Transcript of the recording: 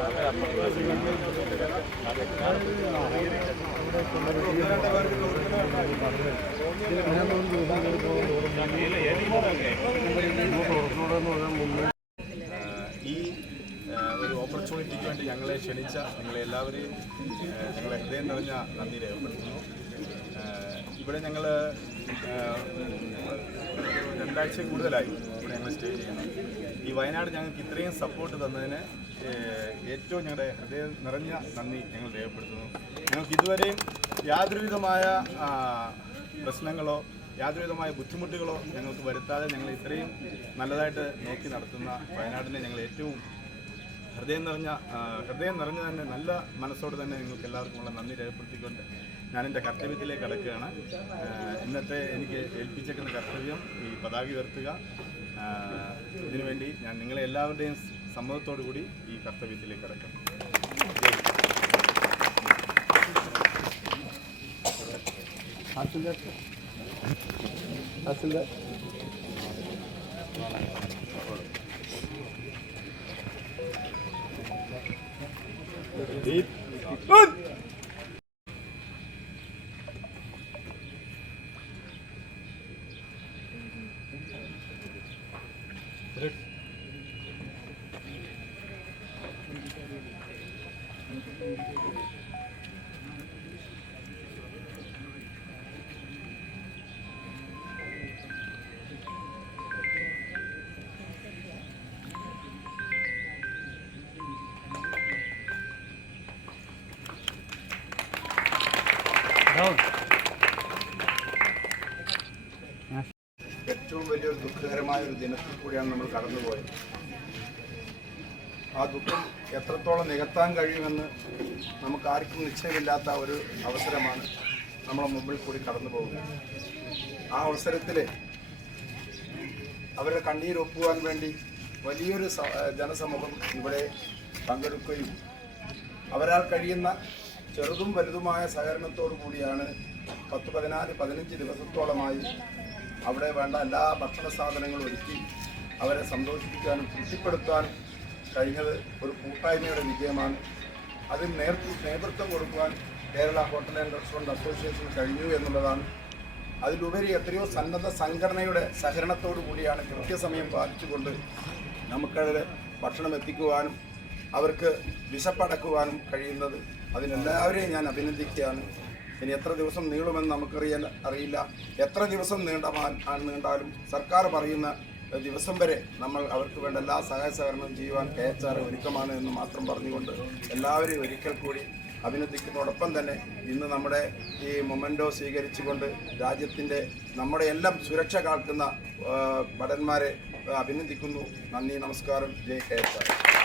ഈ ഒരു ഓപ്പർച്യൂണിറ്റിക്ക് വേണ്ടി ഞങ്ങളെ ക്ഷണിച്ച നിങ്ങളെല്ലാവരെയും ഞങ്ങളെ ഹൃദയം നിറഞ്ഞ നന്ദി രേഖപ്പെടുത്തുന്നു. ഇവിടെ ഞങ്ങൾ 2 ആഴ്ച കൂടുതലായി ഇവിടെ ഞങ്ങൾ സ്റ്റേ ചെയ്യുന്നു. ഈ വയനാട് ഞങ്ങൾക്ക് ഇത്രയും സപ്പോർട്ട് തന്നതിന് ഏറ്റവും ഞങ്ങളുടെ ഹൃദയം നിറഞ്ഞ നന്ദി ഞങ്ങൾ രേഖപ്പെടുത്തുന്നു. ഞങ്ങൾക്ക് ഇതുവരെയും യാതൊരുവിധമായ പ്രശ്നങ്ങളോ യാതൊരുവിധമായ ബുദ്ധിമുട്ടുകളോ ഞങ്ങൾക്ക് വരുത്താതെ ഞങ്ങൾ ഇത്രയും നല്ലതായിട്ട് നോക്കി നടത്തുന്ന വയനാടിനെ ഞങ്ങൾ ഏറ്റവും ഹൃദയം നിറഞ്ഞ തന്നെ നല്ല മനസ്സോടെ തന്നെ നിങ്ങൾക്ക് എല്ലാവർക്കുമുള്ള നന്ദി രേഖപ്പെടുത്തിക്കൊണ്ട് ഞാൻ എൻ്റെ കർത്തവ്യത്തിലേക്ക് കടക്കുകയാണ്. ഇന്നത്തെ എനിക്ക് ഏൽപ്പിച്ചേക്കുന്ന കർത്തവ്യം ഈ പതാക ഉയർത്തുക. ഇതിനുവേണ്ടി ഞാൻ നിങ്ങളെ എല്ലാവരുടെയും സമ്മതത്തോടു കൂടി ഈ കർത്തവ്യത്തിലേക്ക് കടക്കാം. ഏറ്റവും വലിയൊരു ദുഃഖകരമായ ഒരു ദിനത്തിൽ കൂടിയാണ് നമ്മൾ കടന്നുപോയത്. ആ ദുഃഖം എത്രത്തോളം നികത്താൻ കഴിയുമെന്ന് നമുക്ക് ആർക്കും നിശ്ചയമില്ലാത്ത ഒരു അവസരമാണ് നമ്മളെ മുമ്പിൽ കൂടി കടന്നു പോകുന്നത്. ആ അവസരത്തിൽ അവരുടെ കണ്ണീരൊപ്പുവാൻ വേണ്ടി വലിയൊരു ജനസമൂഹം ഇവിടെ പങ്കെടുക്കുകയും അവരാൽ കഴിയുന്ന ചെറുതും വലുതുമായ സഹകരണത്തോടു കൂടിയാണ് 10-15 ദിവസത്തോളമായി അവിടെ വേണ്ട എല്ലാ ഭക്ഷണ സാധനങ്ങളും ഒരുക്കി അവരെ സന്തോഷിപ്പിക്കാനും തൃപ്തിപ്പെടുത്താനും കഴിഞ്ഞത് ഒരു കൂട്ടായ്മയുടെ വിജയമാണ്. അതിന് നേതൃത്വം കൊടുക്കുവാൻ കേരള ഹോട്ടൽ ആൻഡ് റെസ്റ്റോറൻറ്റ് അസോസിയേഷന് കഴിഞ്ഞു എന്നുള്ളതാണ്. അതിലുപരി എത്രയോ സന്നദ്ധ സംഘടനയുടെ സഹകരണത്തോടു കൂടിയാണ് കൃത്യസമയം പാലിച്ചുകൊണ്ട് നമുക്കതിൽ ഭക്ഷണം എത്തിക്കുവാനും അവർക്ക് വിശപ്പടക്കുവാനും കഴിയുന്നത്. അതിനെല്ലാവരെയും ഞാൻ അഭിനന്ദിക്കുകയാണ്. ഇനി എത്ര ദിവസം നീളുമെന്ന് അറിയില്ല. എത്ര ദിവസം നീണ്ടാലും സർക്കാർ പറയുന്ന ദിവസം വരെ നമ്മൾ അവർക്ക് വേണ്ട എല്ലാ സഹായ സഹകരണം ചെയ്യുവാൻ KHR ഒരുക്കമാണ് എന്ന് മാത്രം പറഞ്ഞുകൊണ്ട് എല്ലാവരെയും ഒരിക്കൽ കൂടി അഭിനന്ദിക്കുന്നതോടൊപ്പം തന്നെ ഇന്ന് നമ്മുടെ ഈ മൊമെൻറ്റോ സ്വീകരിച്ചുകൊണ്ട് രാജ്യത്തിൻ്റെ നമ്മുടെ എല്ലാം സുരക്ഷ കാക്കുന്ന ഭടന്മാരെ അഭിനന്ദിക്കുന്നു. നന്ദി, നമസ്കാരം. ജയ് KHR.